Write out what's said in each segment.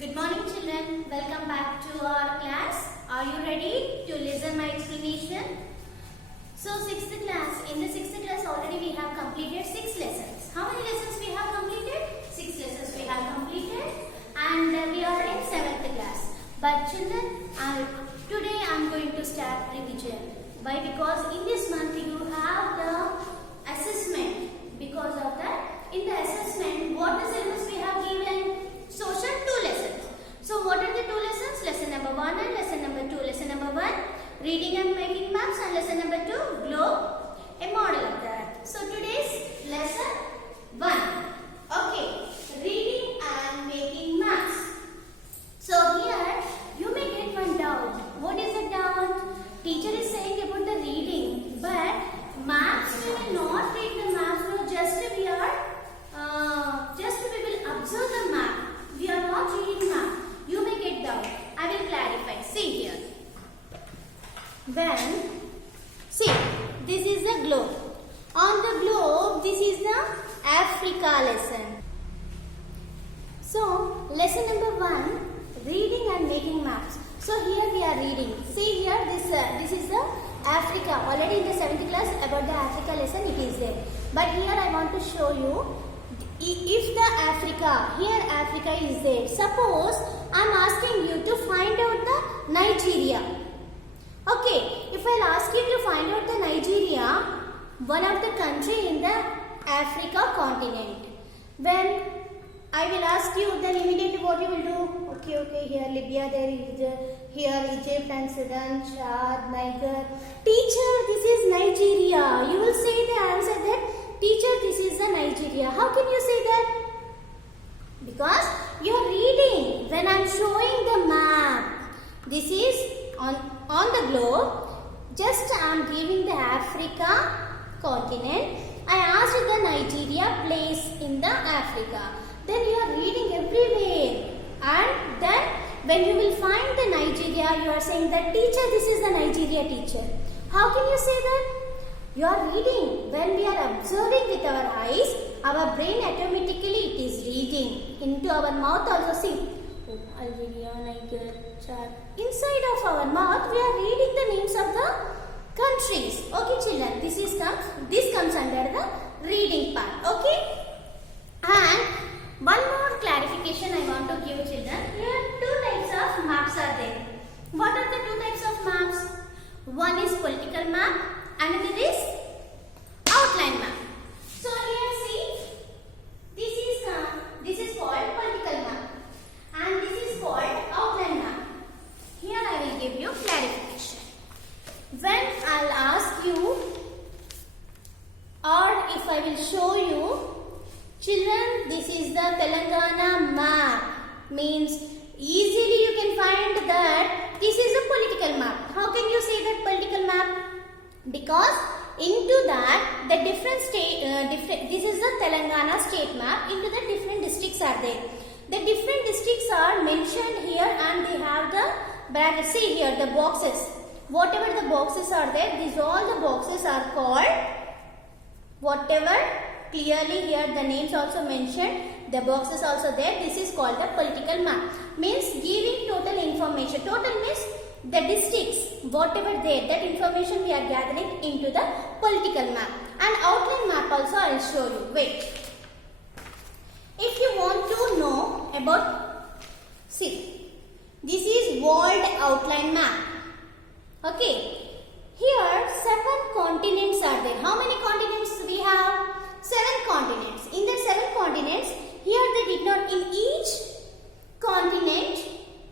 Good morning children, welcome back to our class. Are you ready to listen my explanation? So 6th class, in the 6th class already we have completed 6 lessons. How many lessons we have completed? 6 lessons we have completed and we are in 7th class. But children, today I am going to start revision. Why? Because in this month you have the assessment. Because of that, in the assessment, what the syllabus we have given? Social 2 lessons. So what are the 2 lessons? Lesson number 1 and lesson number 2. Lesson number 1, reading and making maps, and lesson number 2, globe, a model of that. So today's lesson 1. Okay, reading and making maps. So here you may get one doubt. What is the doubt? Teacher is saying about the reading, but maps we will not read the maps. No, just we will observe the map. We are not reading map. You may get doubt. I will clarify. See here. See, this is the globe. On the globe, this is the Africa lesson. So, lesson number 1, reading and making maps. So here we are reading. See here, this is the Africa. Already in the 7th class about the Africa lesson it is there. But here I want to show you, if the Africa, here Africa is there. Suppose I am asking you to find out the Nigeria. Okay, if I will ask you to find out the Nigeria, one of the country in the Africa continent. When I will ask you, then immediately what you will do? Okay, here Libya, there is here Egypt and Sudan, Chad, Niger. Teacher, this is Nigeria. You will say the answer that, teacher, this is the Nigeria. How can you say that? Because you are reading. When I am showing the map, this is on the globe. Just I am giving the Africa continent. I asked the Nigeria place in the Africa. Then you are reading everywhere. And then when you will find the Nigeria, you are saying that, teacher, this is the Nigeria, teacher. How can you say that? You are reading. When we are observing with our eyes, our brain automatically it is reading. Into our mouth also, see, Algeria, Niger, Chad. Inside of our mouth, we are reading the names of the countries. Okay, children, this comes under the reading part. Okay, and one more clarification I want to give children. Here 2 types of maps are there. What are the 2 types of maps? One is political map, another is outline map. So here see, this is called political map and this is called outline map. Here I will give you clarification. When I'll ask you, or if I will show you, children, this is the Telangana map. Means easily you can find that this is a political map. How can you say that political map? Because into that the different state, this is the Telangana state map. Into the different districts are there. The different districts are mentioned here and they have the brackets. See here the boxes. Whatever the boxes are there, these all the boxes are called, whatever clearly here the names also mentioned, the boxes also there, this is called the political map. Means giving total information. Total means the districts, whatever there, that information we are gathering into the political map. And outline map also I will show you. Wait. If you want to know about, see, this is world outline map. Okay. Here 7 continents are there. How many continents we have? 7 continents. In the 7 continents, here they did not, in each continent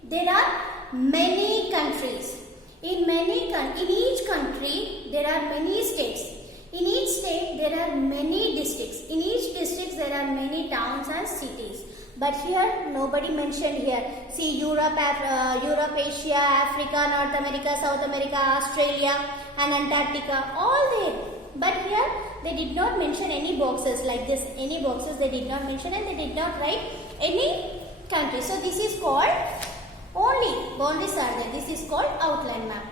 there are many countries. In each country there are many states. In each state there are many districts. In each district there are many towns and cities. But here nobody mentioned here. See Europe, Asia, Africa, North America, South America, Australia and Antarctica, all there. But here they did not mention any boxes like this. Any boxes they did not mention and they did not write any country. So this is called, only boundaries are there. This is called outline map.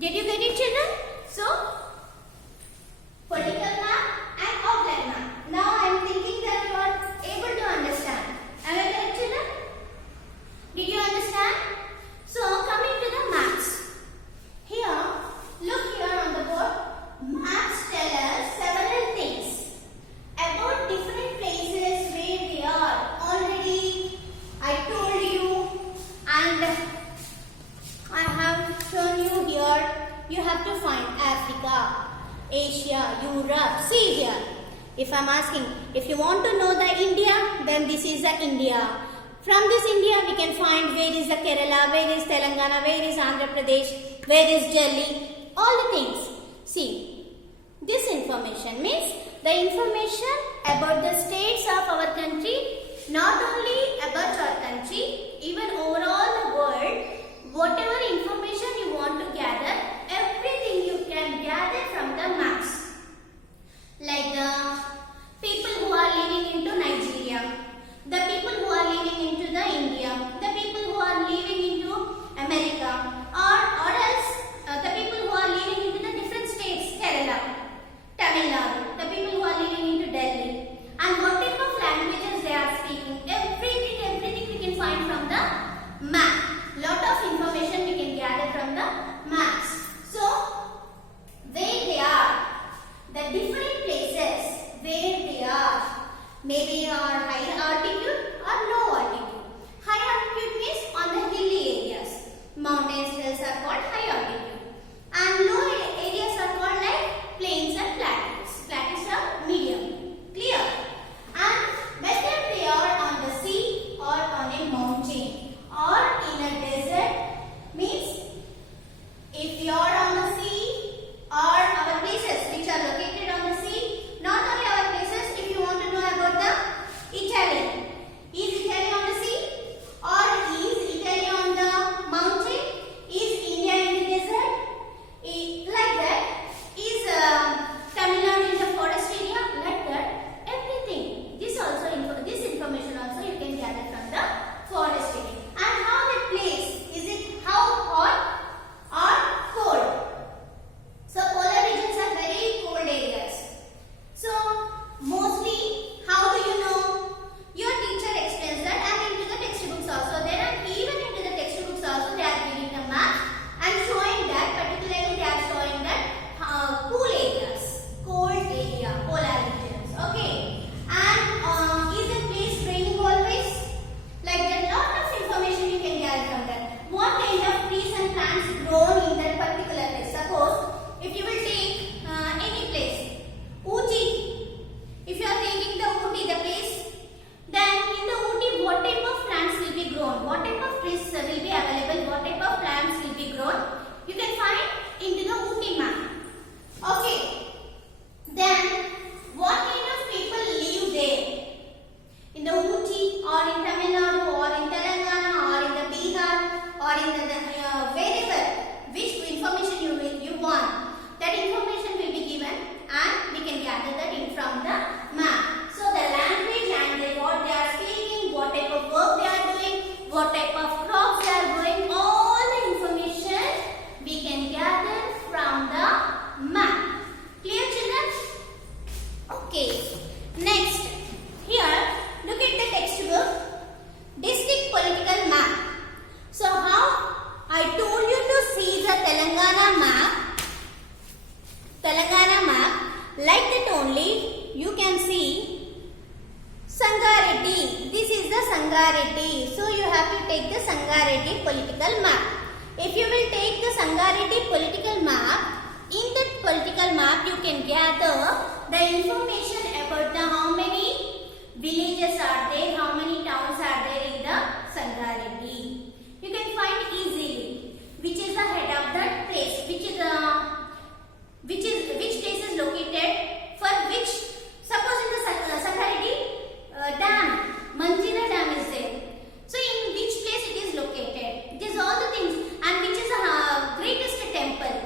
Did you get it, children? So political map and outline map. Now I am thinking that you are able to understand. Am I correct, children? Asia, Europe. See here. If I'm asking, if you want to know the India, then this is the India. From this India, we can find where is the Kerala, where is Telangana, where is Andhra Pradesh, where is Delhi, all the things. See, this information means the information about the states of our country, not only about our country, even overall the world, whatever information you want to gather, everything you can gather from the maps. Like the people who are living into Nigeria, the people who are living into the India, the people who are living into America, or else the people who are living into the different states, Kerala, Tamil Nadu, the people who are living into Delhi, and what type of languages they are speaking, everything we can find from the map. Lot of information we can gather from the maps. So, where they are, the different places where they are, maybe are high altitude or low altitude. High altitude means on the hilly areas. Mountains, hills are called high altitude. And low areas are called like plains and plateaus. Plateaus are medium. Clear? And whether they are on the sea or on a mountain or in a desert, means if you are on the sea or our places which are located on the sea, not only our places, if you want to know about the Italy, is Italy on the sea or is Italy on the mountain? Is India in the desert? Like that. Is Tamil Nadu in the forest area? Like that. Everything. This information also you can gather from the forest area. And how the place, is it how hot or cold? So polar regions are very cold areas. So mostly, how do you know? Your teacher explains that, and into the textbooks also there, and even into the textbooks also they are giving a map and showing that, particularly they are showing that cool areas, cold area, polar regions. Okay, and is a place raining always? Like that, lot of information you can gather from that. What kind of trees and plants grown in that particular place? Suppose if you will take any place, Ooty. If you are taking the Ooty, the place, then in the Ooty, what type of plants will be grown? What type of trees will be available? What type of plants will be grown? You can find into the Ooty map. Okay. Then, what kind of people live there? In the Ooty or in Tamil Nadu or in Telangana or in the Bihar or in the wherever, which information you want, that information will be given and we can gather that in from the map. So the language and what they are speaking, what type of work they are doing, what type of crops they are growing, all the information we can gather from the map. Clear, children? Okay. Next, here look at the textbook, district political map. So how I told you to see the Telangana map, like that only you can see Sangareddy. This is the Sangareddy. So you have to take the Sangareddy political map. If you will take the Sangareddy political map, in that political map you can gather the information about the how many villages are there, how many towns are there in the Sangareddy. You can find easily which is the head of that place, which place is located for which. Suppose in the Sangareddy dam, Manjira dam is there. So in which place it is located? These all the things, and which is the greatest temple.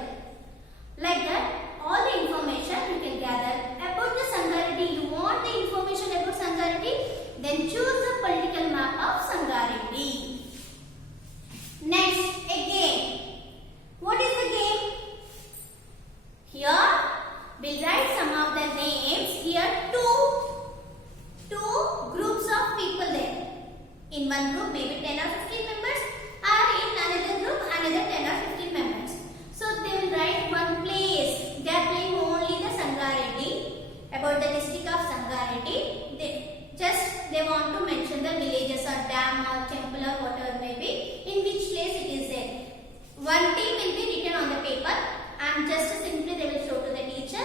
Like that, all the information you can gather about the Sangareddy. You want the information about Sangareddy? Then choose the political map of Sangareddy. Next, a game. What is the game? Here, we'll write some of the names. Here, two groups of people there. In one group, maybe 10 or 15 members, or in another group, another 10 or 15 members. So, they will write one place. They are playing only the Sangareddy, about the district of Sangareddy. They want to mention the villages or dam or temple or whatever may be, in which place it is there. One team will be written on the paper and just simply they will show to the teacher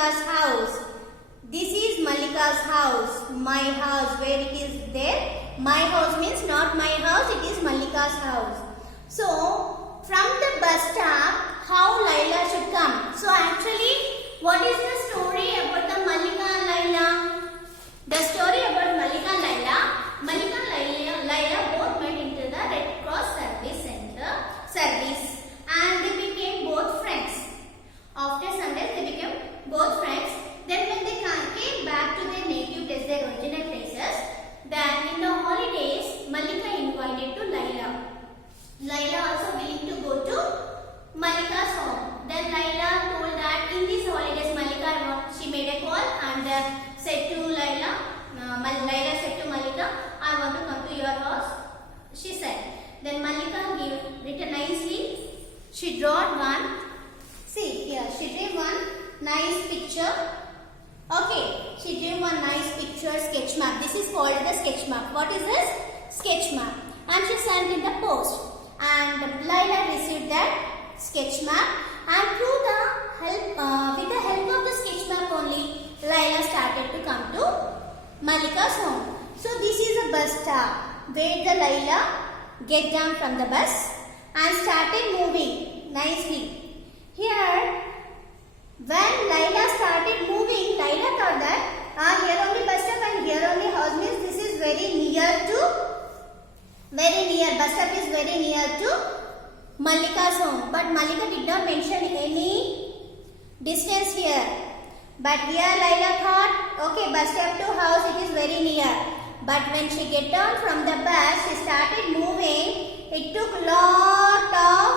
Mallika's house. This is Mallika's house. My house. Where it is there? My house means not my house. It is Mallika's house. So from the bus stop, how Laila should come? So actually, what is the story about the Mallika and Laila? The story about Mallika and Laila. Mallika and Laila both went into the Red Cross Service Center service, and they became both friends. After some days, they became both friends. Then when they came back to their native place, their original places, then in the holidays, Mallika invited to Laila. Laila also willing to go to Mallika's home. Then Laila told that in these holidays, Mallika, she made a call and said to Laila, Laila said to Mallika, I want to come to your house. She said. Then Mallika written nicely. She drew one. See here, she drew one nice picture. Okay, she drew one nice picture sketch map. This is called the sketch map. What is this? Sketch map. And she sent in the post. And Laila received that sketch map. And through the help, with the help of the sketch map only, Laila started to come to Mallika's home. So this is a bus stop where the Laila get down from the bus and started moving nicely. Here, when Laila started moving, Laila thought that here only bus stop and here only house means this is very near, bus stop is very near to Mallika's home. But Mallika did not mention any distance here. But here Laila thought, okay, bus stop to house, it is very near. But when she get down from the bus, she started moving. It took lot of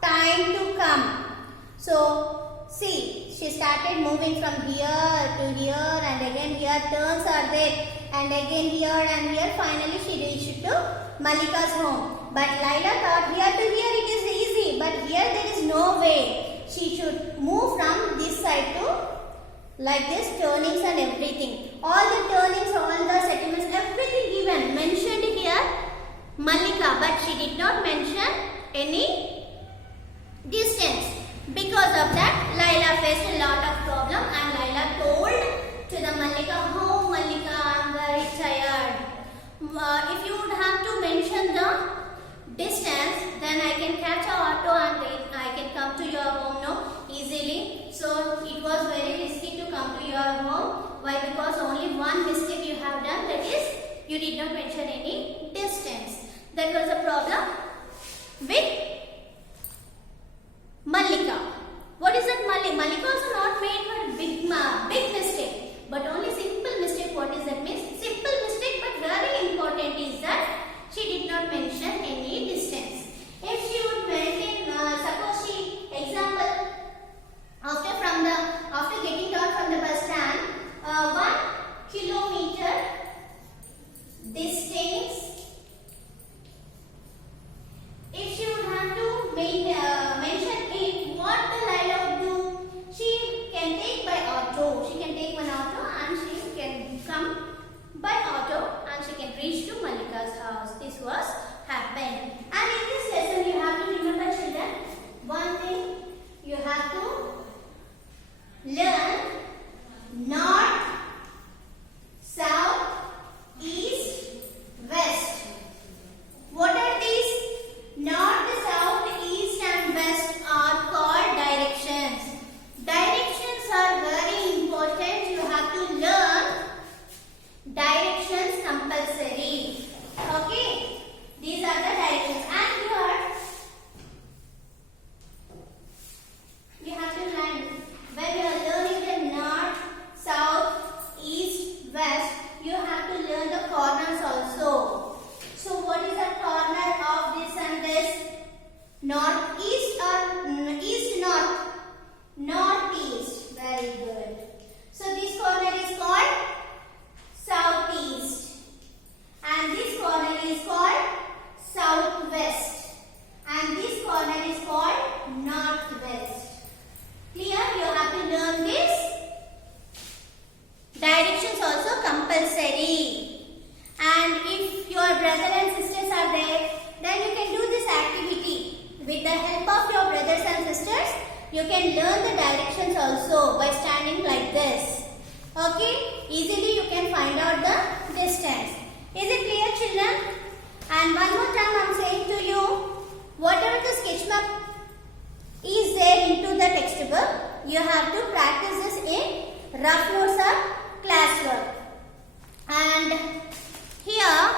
time to come. So, see, she started moving from here to here and again here turns are there and again here and here. Finally, she reached to Mallika's home. But Laila thought here to here it is easy, but here there is no way. She should move from this side to like this, turnings and everything. All the turnings, all the settlements, everything given, mentioned here Mallika, but she did not mention any distance. Because of that, Laila faced a lot of problem and Laila told to the Mallika, oh Mallika, I am very tired. If you would have to mention the distance, then I can catch a auto and I can come to your home easily. So it was very risky to come to your home. Why? Because only one mistake you have done, that is you did not mention any distance. That was a problem with Mallika. What is that Mallika? Mallika also not made one big mistake, but only simple mistake. What is that means? Simple mistake, but very important is that she did not mention any distance. If she would mention, suppose she, example, after getting down from the bus stand, 1 kilometer distance. If she would have to mention it, what the Laila would do? She can take by auto. She can take one auto and she can come by auto and she can reach to Mallika's house. This was happened. And in this lesson you have to remember, children, one thing you have to learn: north, south, east, west. What are these? North, south, east and west are called directions. Directions are very important. You have to learn directions compulsory. Okay? These are the directions. And here you have to learn. When you are learning the north, south, east, west, you have to learn the corners also. So what is the corner of this and this? Northeast or east north? Northeast. Very good. So this corner is called southeast. And this corner is called southwest. And this corner is called northwest. Clear? You have to learn this. Directions also compulsory. And if your brother and sisters are there, then you can do this activity with the you can learn the directions also by standing like this. Okay, easily you can find out the distance. Is it clear, children? And one more time I am saying to you, whatever the sketch map is there into the textbook, you have to practice this in rough notes or classwork. And here,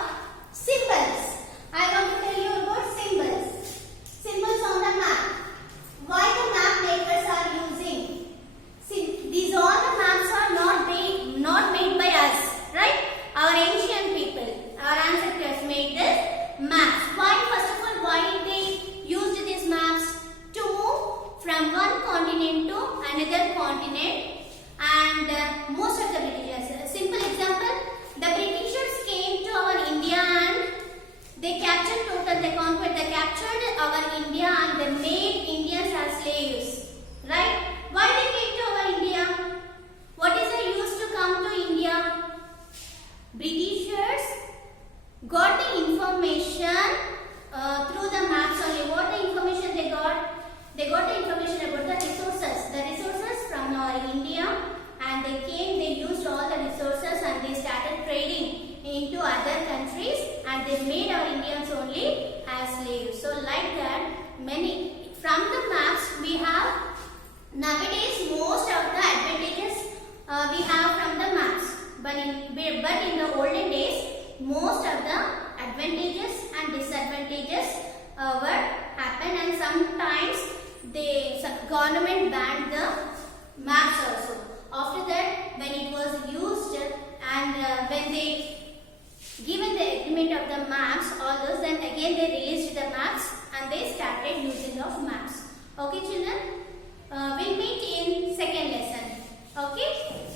symbols. I want to tell you about symbols. Symbols on the map. Why the map makers are using? See, these all the maps are not made by us, right? Our ancient people, our ancestors made this maps. Why? First of all, why they used these maps? To move from one continent to another continent. And most of the Britishers, simple example, the Britishers came to our India and they conquered, they captured our India and they made Indians as slaves. Right? Why they came to our India? What is the use to come to India? Britishers got the information through the maps only. What the information they got? They got the information about the resources from our India, and they came, they used all the resources and they started trading into other countries and they made our Indians only as slaves. So like that, many from the maps we have nowadays most of the advantages we have from the maps. But in the olden days, most of the advantages and disadvantages were happen, and sometimes the government banned the maps also. After that, when it was used and when they given the agreement of the maps, all those, then again they released the maps and they started using of maps. Okay, children, we'll meet in second lesson. Okay.